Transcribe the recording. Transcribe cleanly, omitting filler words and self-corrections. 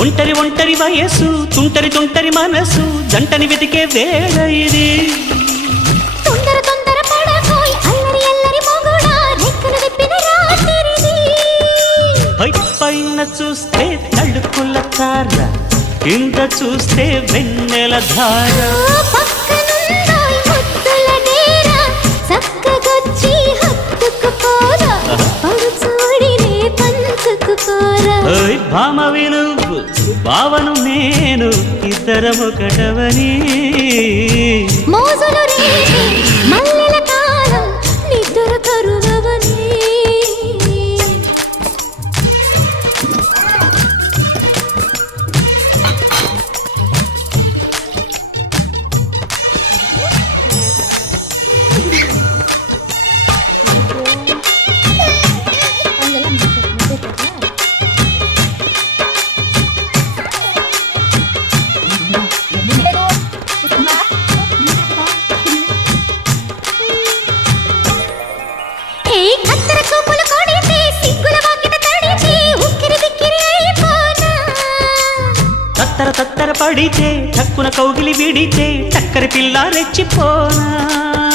ఒంటరి ఒంటరి వయస్సు తుంటరి తుంటరి మనసు జంటని వెతికే వేళ ఇది తొందర తొందర పడకోయ్ అల్లరి అల్లరి మొగుడా రెక్కలు విప్పిన రాత్రిది పైన చూస్తే తడుకుల తార కింద చూస్తే వెన్నెల ధార పక్కనుందోయ్ ముద్దుల డేరా చక్కగొచ్చి హత్తుకుపోరా పడుచోడినే పంచుకుపోరా ఓయ్ భామ విలువు భావను నేను ఇద్దరమొకటవని మోజులు రేపే మల్లెల కాలం నిద్ర కరువవని తత్తర తత్తర పడితే చక్కున కౌగిలి విడితే చక్కరి పిల్ల రెచ్చిపోనా